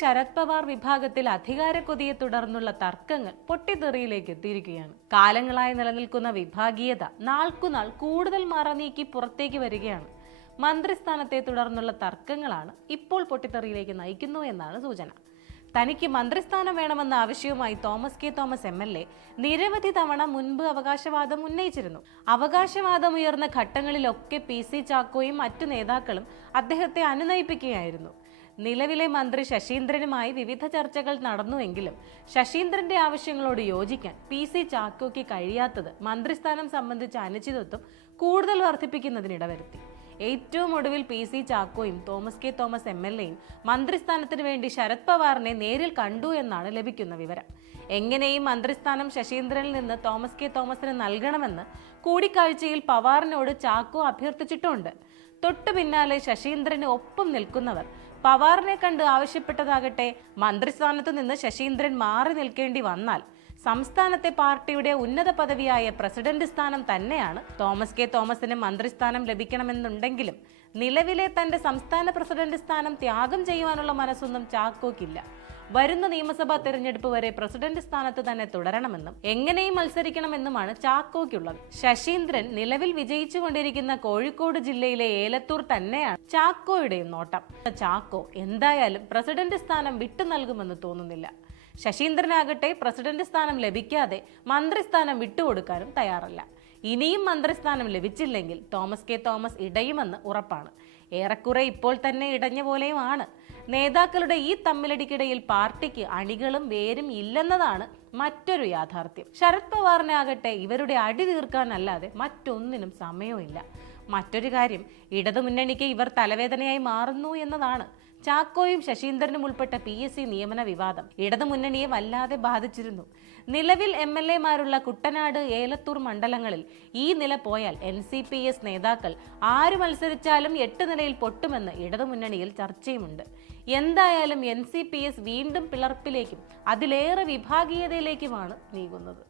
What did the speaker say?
ശരത് പവാർ വിഭാഗത്തിൽ അധികാരക്കൊതിയെ തുടർന്നുള്ള തർക്കങ്ങൾ പൊട്ടിത്തെറിയിലേക്ക് എത്തിയിരിക്കുകയാണ്. കാലങ്ങളായി നിലനിൽക്കുന്ന വിഭാഗീയത നാൾക്കുനാൾ കൂടുതൽ മറനീക്കി പുറത്തേക്ക് വരികയാണ്. മന്ത്രിസ്ഥാനത്തെ തുടർന്നുള്ള തർക്കങ്ങളാണ് ഇപ്പോൾ പൊട്ടിത്തെറിയിലേക്ക് നയിക്കുന്നു എന്നാണ് സൂചന. തനിക്ക് മന്ത്രിസ്ഥാനം വേണമെന്ന ആവശ്യവുമായി തോമസ് കെ തോമസ് MLA നിരവധി തവണ മുൻപ് അവകാശവാദം ഉന്നയിച്ചിരുന്നു. അവകാശവാദം ഉയർന്ന ഘട്ടങ്ങളിലൊക്കെ PC ചാക്കോയും മറ്റു നേതാക്കളും അദ്ദേഹത്തെ അനുനയിപ്പിക്കുകയായിരുന്നു. നിലവിലെ മന്ത്രി ശശീന്ദ്രനുമായി വിവിധ ചർച്ചകൾ നടന്നുവെങ്കിലും ശശീന്ദ്രന്റെ ആവശ്യങ്ങളോട് യോജിക്കാൻ PC ചാക്കോയ്ക്ക് കഴിയാത്തത് മന്ത്രിസ്ഥാനം സംബന്ധിച്ച അനിശ്ചിതത്വം കൂടുതൽ വർദ്ധിപ്പിക്കുന്നതിനിടവരുത്തി. ഏറ്റവും ഒടുവിൽ PC ചാക്കോയും തോമസ് കെ തോമസ് MLAയും മന്ത്രിസ്ഥാനത്തിന് വേണ്ടി ശരത് പവാറിനെ നേരിൽ കണ്ടു എന്നാണ് ലഭിക്കുന്ന വിവരം. എങ്ങനെയും മന്ത്രിസ്ഥാനം ശശീന്ദ്രനിൽ നിന്ന് തോമസ് കെ തോമസിന് നൽകണമെന്ന് കൂടിക്കാഴ്ചയിൽ പവാറിനോട് ചാക്കോ അഭ്യർത്ഥിച്ചിട്ടുണ്ട്. തൊട്ടു പിന്നാലെ ശശീന്ദ്രന് ഒപ്പം നിൽക്കുന്നവർ പവാറിനെ കണ്ട് ആവശ്യപ്പെട്ടതാകട്ടെ മന്ത്രിസ്ഥാനത്ത് നിന്ന് ശശീന്ദ്രൻ മാറി നിൽക്കേണ്ടി വന്നാൽ സംസ്ഥാനത്തെ പാർട്ടിയുടെ ഉന്നത പദവിയായ പ്രസിഡന്റ് സ്ഥാനം തന്നെയാണ്. തോമസ് കെ തോമസിന് മന്ത്രിസ്ഥാനം ലഭിക്കണമെന്നുണ്ടെങ്കിലും നിലവിലെ തന്റെ സംസ്ഥാന പ്രസിഡന്റ് സ്ഥാനം ത്യാഗം ചെയ്യുവാനുള്ള മനസ്സൊന്നും ചാക്കോയ്ക്കില്ല. വരുന്ന നിയമസഭാ തെരഞ്ഞെടുപ്പ് വരെ പ്രസിഡന്റ് സ്ഥാനത്ത് തന്നെ തുടരണമെന്നും എങ്ങനെയും മത്സരിക്കണമെന്നുമാണ് ചാക്കോയ്ക്കുള്ളത്. ശശീന്ദ്രൻ നിലവിൽ വിജയിച്ചുകൊണ്ടിരിക്കുന്ന കോഴിക്കോട് ജില്ലയിലെ ഏലത്തൂർ തന്നെയാണ് ചാക്കോയുടെയും നോട്ടം. ചാക്കോ എന്തായാലും പ്രസിഡന്റ് സ്ഥാനം വിട്ടു നൽകുമെന്ന് തോന്നുന്നില്ല. ശശീന്ദ്രനാകട്ടെ പ്രസിഡന്റ് സ്ഥാനം ലഭിക്കാതെ മന്ത്രിസ്ഥാനം വിട്ടുകൊടുക്കാനും തയ്യാറല്ല. ഇനിയും മന്ത്രിസ്ഥാനം ലഭിച്ചില്ലെങ്കിൽ തോമസ് കെ തോമസ് ഇടയുമെന്ന് ഉറപ്പാണ്. ഏറെക്കുറെ ഇപ്പോൾ തന്നെ ഇടഞ്ഞ പോലെയുമാണ്. നേതാക്കളുടെ ഈ തമ്മിലടിക്കിടയിൽ പാർട്ടിക്ക് അണികളും വേരും ഇല്ലെന്നതാണ് മറ്റൊരു യാഥാർത്ഥ്യം. ശരത് പവാറിനാകട്ടെ ഇവരുടെ അടി തീർക്കാനല്ലാതെ മറ്റൊന്നിനും സമയമില്ല. മറ്റൊരു കാര്യം, ഇടതുമുന്നണിക്ക് ഇവർ തലവേദനയായി മാറുന്നു എന്നതാണ്. ചാക്കോയും ശശീന്ദ്രനും ഉൾപ്പെട്ട PSC നിയമന വിവാദം ഇടതുമുന്നണിയെ വല്ലാതെ ബാധിച്ചിരുന്നു. നിലവിൽ MLAമാരുള്ള കുട്ടനാട്, ഏലത്തൂർ മണ്ഡലങ്ങളിൽ ഈ നില പോയാൽ NCPS നേതാക്കൾ ആര് മത്സരിച്ചാലും 8 നിലയിൽ പൊട്ടുമെന്ന് ഇടതുമുന്നണിയിൽ ചർച്ചയുമുണ്ട്. എന്തായാലും NCPS വീണ്ടും പിളർപ്പിലേക്കും അതിലേറെ വിഭാഗീയതയിലേക്കുമാണ് നീങ്ങുന്നത്.